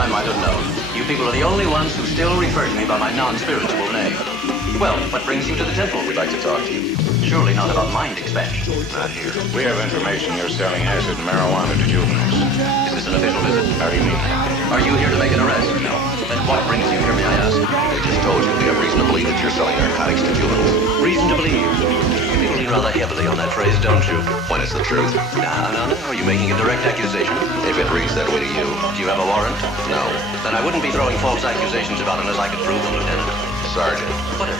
I might have known. You people are the only ones who still refer to me by my non-spiritual name. Well, what brings you to the temple? We'd like to talk to you. Surely not about mind expansion. Not here. We have information you're selling acid and marijuana to juveniles. Is this an official visit? How do you mean? Are you here to make an arrest? No. Then what brings you here, may I ask? We just told you we have reason to believe that you're selling narcotics to juveniles. Reason to believe. You lean rather heavily on that phrase, don't you? When it's the truth. No. Are you making a direct accusation? If it reads that way to you. Do you have a warrant? No. Then I wouldn't be throwing false accusations about unless I could prove them, Lieutenant. Sergeant. Whatever.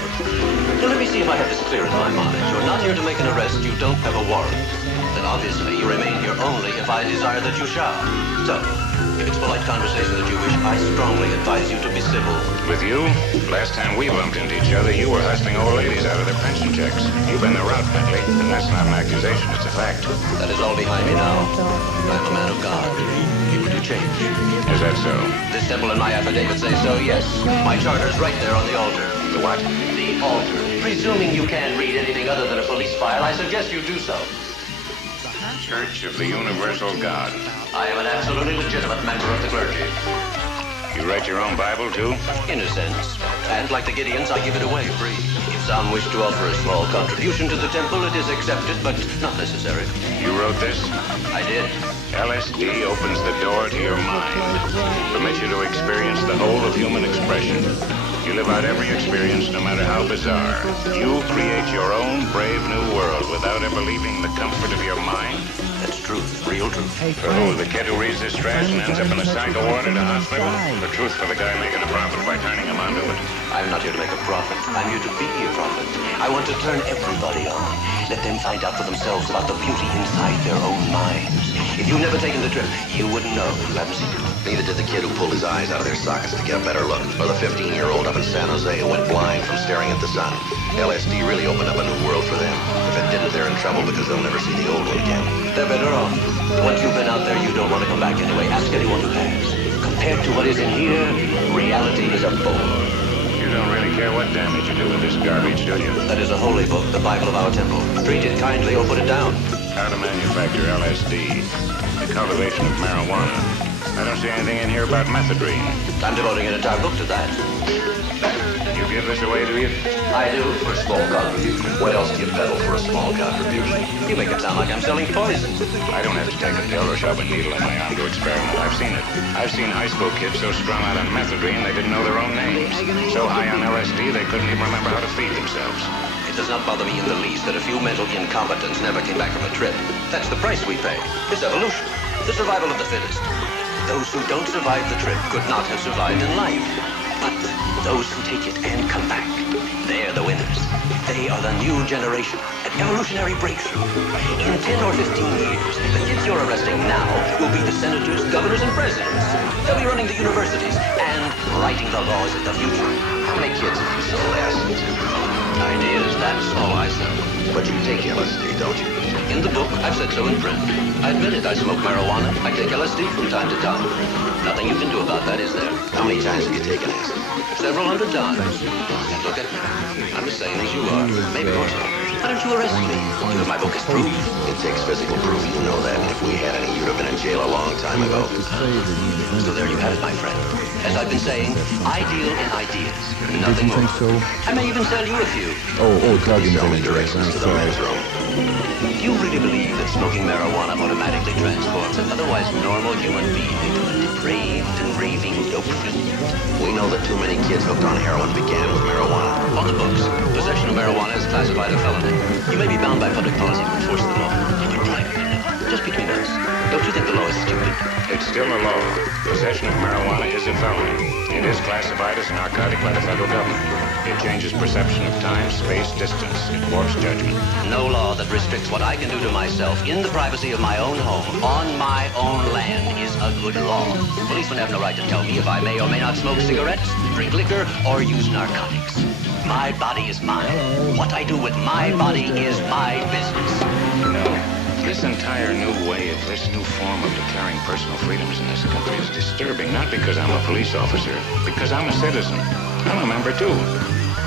Now let me see if I have this clear in my mind. You're not here to make an arrest. You don't have a warrant. Then obviously you remain here only if I desire that you shall. So, if it's polite conversation that you wish, I strongly advise you to be civil. With you? Last time we bumped into each other, you were hustling old ladies out of their pension checks. You've been the route, Bentley, and that's not an accusation, it's a fact. That is all behind me now. I'm a man of God. People do change. Is that so? This temple and my affidavit say so, yes. My charter's right there on the altar. The what? The altar. Presuming you can't read anything other than a police file, I suggest you do so. Church of the Universal God. I am an absolutely legitimate member of the clergy. You write your own Bible, too? In a sense. And like the Gideons, I give it away free. If some wish to offer a small contribution to the temple, it is accepted, but not necessary. You wrote this? I did. LSD opens the door to your mind, permits you to experience the whole of human expression. You live out every experience, no matter how bizarre. You create your own brave new world without ever leaving the comfort of your mind. That's truth, real truth. For who? The kid who reads this trash and ends up in a psych ward at a hospital? The truth for the guy making a profit by turning him onto it? I'm not here to make a profit. I'm here to be a prophet. I want to turn everybody on. Let them find out for themselves about the beauty inside their own minds. If you've never taken the trip, you wouldn't know. You haven't seen it. Neither did the kid who pulled his eyes out of their sockets to get a better look, or the 15-year-old up in San Jose who went blind from staring at the sun. LSD really opened up a new world for them. If it didn't, they're in trouble because they'll never see the old one again. They're better off. Once you've been out there, you don't want to come back anyway. Ask anyone who has. Compared to what is in here, reality is a bore. You don't really care what damage you do with this garbage, do you? That is a holy book, the Bible of our temple. Treat it kindly or put it down. How to manufacture LSD, the cultivation of marijuana. I don't see anything in here about methadone. I'm devoting an entire book to that. You give this away, do you? I do, for a small contribution. What else do you peddle for a small contribution? You make it sound like I'm selling poison. I don't have to take a pill or shove a needle in my arm to experiment. I've seen it. I've seen high school kids so strung out on methadone they didn't know their own names. So high on LSD they couldn't even remember how to feed themselves. It does not bother me in the least that a few mental incompetents never came back from a trip. That's the price we pay. It's evolution. The survival of the fittest. Those who don't survive the trip could not have survived in life. But those who take it and come back, they're the winners. They are the new generation, an evolutionary breakthrough. In 10 or 15 years, the kids you're arresting now will be the senators, governors, and presidents. They'll be running the universities and writing the laws of the future. How many kids have you sold acid to? Ideas, that's all I sell. But you take LSD, don't you? In the book, I've said so in print. I admit it, I smoke marijuana. I take LSD from time to time. Nothing you can do about that, is there? How many times have you taken acid? Several hundred times. And look at me. I'm the same as you are. Maybe more so. Why don't you arrest me? You have my book as proof. It takes physical proof, you know that. And if we had any, you'd have been in jail a long time ago. So there you have it, my friend. As I've been saying, I deal in ideas. Nothing more. So? I may even sell you a few. Plug Sell me directions to the men's room. Do you really believe that smoking marijuana automatically transforms an otherwise normal human being into a depraved and raving dope fiend? We know that too many kids hooked on heroin began with marijuana. On the books, possession of marijuana is classified a felony. You may be bound by public policy to enforce the law, but privately, just between us. Don't you think the law is stupid? It's still a law. Possession of marijuana is a felony. It is classified as a narcotic by the federal government. It changes perception of time, space, distance. It warps judgment. No law that restricts what I can do to myself in the privacy of my own home, on my own land, is a good law. Policemen have no right to tell me if I may or may not smoke cigarettes, drink liquor, or use narcotics. My body is mine. What I do with my body is my business. You know, this entire new wave, this new form of declaring personal freedoms in this country is disturbing, not because I'm a police officer, because I'm a citizen. I'm a member, too.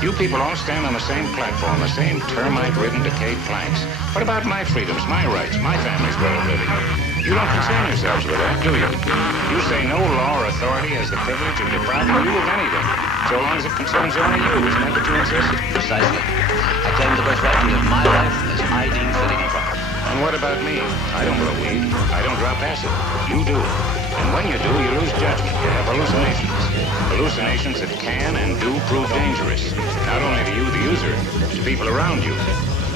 You people all stand on the same platform, the same termite-ridden, decayed planks. What about my freedoms, my rights, my family's way of living? You don't concern yourselves with that, do you? You say no law or authority has the privilege of depriving you of anything, so long as it concerns only you. Isn't that what you insist? Precisely. I claim the birthright to live my life as I deem fitting and proper. And what about me? I don't blow weed. I don't drop acid. You do. And when you do, you lose judgment. You have hallucinations. Hallucinations that can and do prove dangerous. Not only to you, the user, but to people around you.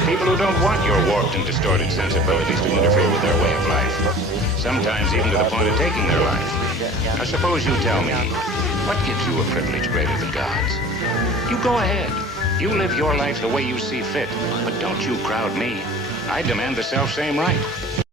People who don't want your warped and distorted sensibilities to interfere with their way of life. Sometimes even to the point of taking their life. Now suppose you tell me, what gives you a privilege greater than God's? You go ahead. You live your life the way you see fit. But don't you crowd me. I demand the self-same right.